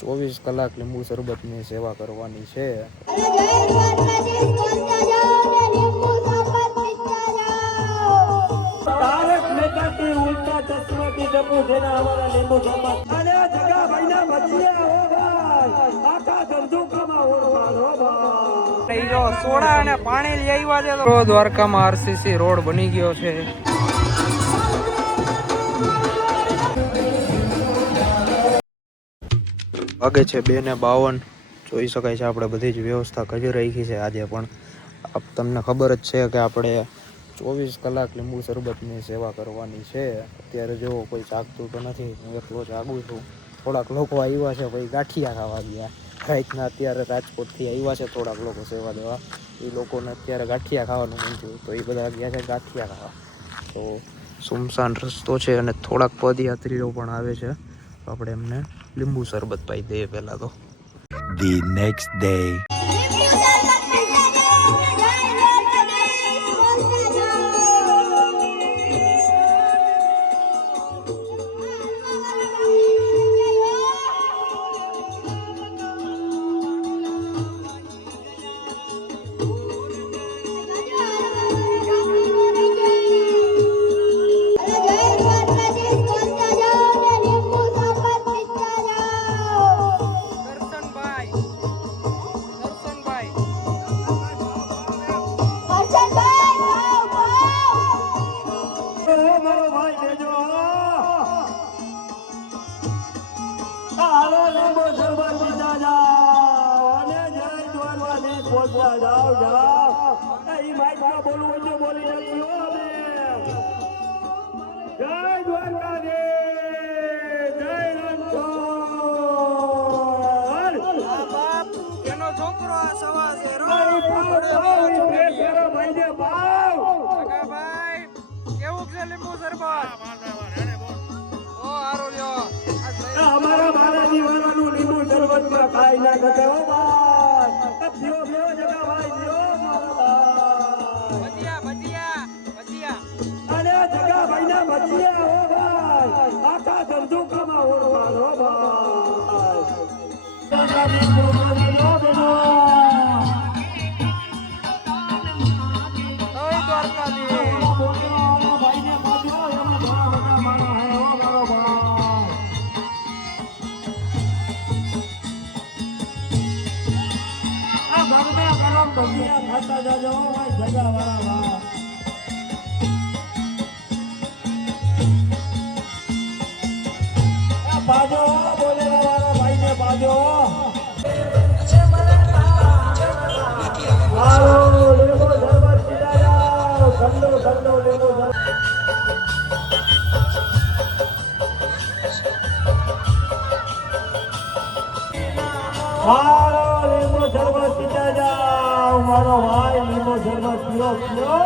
24 કલાક લીંબુ શરબતની સેવા કરવાની છે. तारक मेहता की उल्टा चश्मा की जबू देना हमारा नींबू शरबत अरे जगह भाईना बचिया हो भाई आका धंधुकाમાં ઓરવાનો ભાઈ જો સોડા અને પાણી લઈ આવ્યા છે તો દ્વારકામાં આરસીસી રોડ બની ગયો છે. વાગે છે 2:52. જોઈ શકાય છે આપણે બધી જ વ્યવસ્થા કરી રાખી છે. આજે પણ તમને ખબર જ છે કે આપણે 24 કલાક લીંબુ શરબતની સેવા કરવાની છે. અત્યારે જો કોઈ જાગતું તો નથી, હું એકલો જાગું છું. થોડાક લોકો આવ્યા છે, ભાઈ ગાંઠિયા ખાવા ગયા રાતના. અત્યારે રાજકોટથી આવ્યા છે થોડાક લોકો સેવા દેવા. એ લોકોને અત્યારે ગાંઠિયા ખાવાનું મન થયું તો એ બધા ગયા છે ગાંઠિયા ખાવા. તો સુમસાન રસ્તો છે અને થોડાક પદયાત્રીઓ પણ આવે છે. આપણે એમને લીંબુ શરબત પાઈ દઈએ પહેલાં તો. The next day. જાઓ જાઓ એ માઈકમાં બોલવું હોય તો બોલી નાખજો જય દ્વારકાધીશ જય રણછોડ આ બાપ એનો છોકરો સવા છે ભાઈને ભાવ ભાઈ કેવું છે લીંબુ શરબત ઓ હારો લ્યો અમારા બાલાજી વાળાનું લીંબુ શરબતમાં કાઈ ના ઘટે હો આકા ધંધુકામાં ઓરવાનો ખાતા જાજો જગા વાળા बाजो बोले वाला भाई ने बाजो आओ लेमो शरबत पीला जाओ ठंडो ठंडो लेमो आओ लेमो शरबत पीला जाओ मारो भाई लेमो शरबत पियो पियो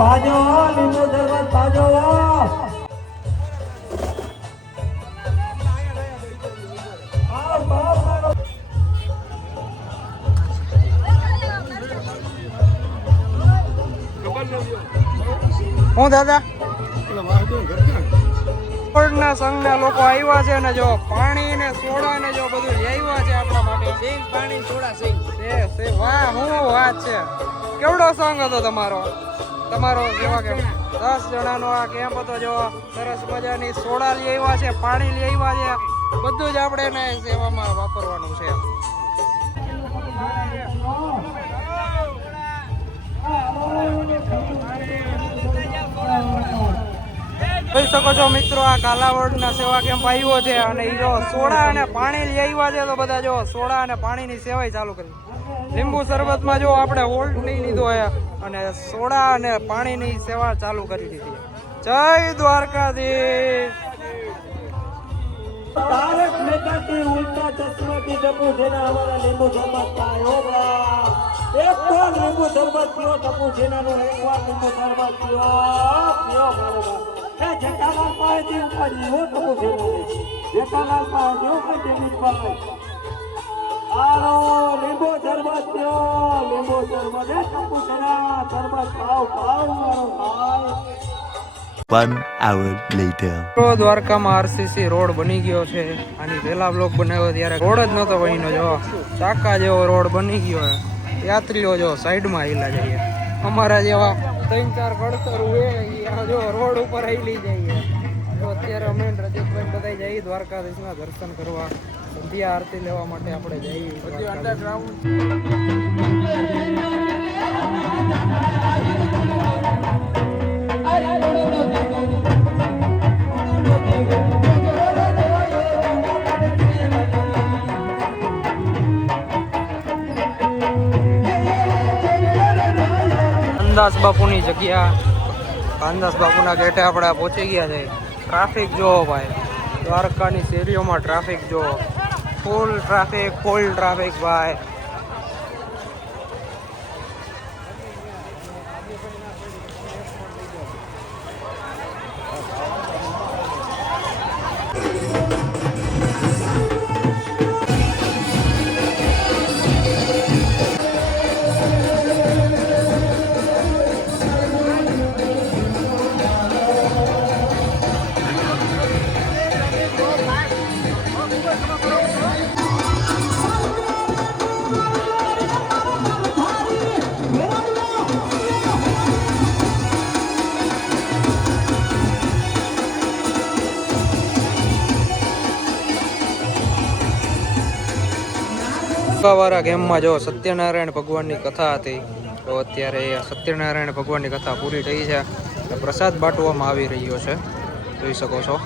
बाजो लेमो शरबत बाजो હું દાદા ના સંઘના લોકો આવ્યા છે ને જો પાણી ને સોડા ને જો બધું આવ્યા છે આપણા માટે. સિંગ પાણી સોડા સિંગ વાહ હું વાત છે. કેવડો સંઘ હતો તમારો જેવા કે 10 જણાનો આ કેમ્પ હતો. જો સરસ મજાની સોડા લઈ આવ્યા છે, પાણી લઈ આવ્યા છે, બધું જ આપણે એને સેવામાં વાપરવાનું છે. જોઈ શકો છો મિત્રો, આ કાલાવડના સેવા કેમ્પ આવ્યો છે અને એ જો સોડા અને પાણી લઈ આવ્યા છે. તો બધા જો સોડા અને પાણીની સેવા ચાલુ કરી. લીંબુ શરબતમાં જો આપણે હોલ્ડ નહીં લીધો હોય અને સોડા અને પાણીની સેવા ચાલુ કરી દીધી. જય દ્વારકાધીશ. तारक मेहता की उल्टा चश्मा की जबू देना हमारा नींबू शरबत का होगा एक बार नींबू शरबत पियो तपू देना नो एक बार नींबू शरबत पियो पियो बरोबर ए जेठालाल पाए दी ऊपर हो तपू देना जेठालाल पाए दी ऊपर देनी पाए आरो नींबू शरबत पियो नींबू शरबत ए तपू देना शरबत खाओ खाओ मारो भाई 1 hour later. દ્વારકામાં આરસીસી રોડ બની ગયો છે. આની પહેલા બ્લોક બનાવ્યો ત્યારે રોડ જ નહોતો બન્યો. જો ચાકા જેવો રોડ બની ગયો છે. યાત્રીઓ જો સાઈડમાં હિલા જઈએ. અમારા જેવા 3-4 ગણતર હોય જો રોડ ઉપર હિલી જઈએ. તો અત્યારે અમે રજતભાઈ બધા જઈએ દ્વારકાધીશના દર્શન કરવા, સંધ્યા આરતી લેવા માટે આપણે જઈએ અંડરગ્રાઉન્ડ. કાનદાસ બાપુની જગ્યા, કાનદાસ બાપુના ગેટે આપણે પહોંચી ગયા છે. ટ્રાફિક જોવો ભાઈ, દ્વારકાની શેરીઓમાં ટ્રાફિક જોવો, ફૂલ ટ્રાફિક ભાઈ. વાળા ગેમમાં જો સત્યનારાયણ ભગવાનની કથા હતી. તો અત્યારે સત્યનારાયણ ભગવાનની કથા પૂરી થઈ છે. પ્રસાદ બાંટવામાં આવી રહ્યો છે, જોઈ શકો છો.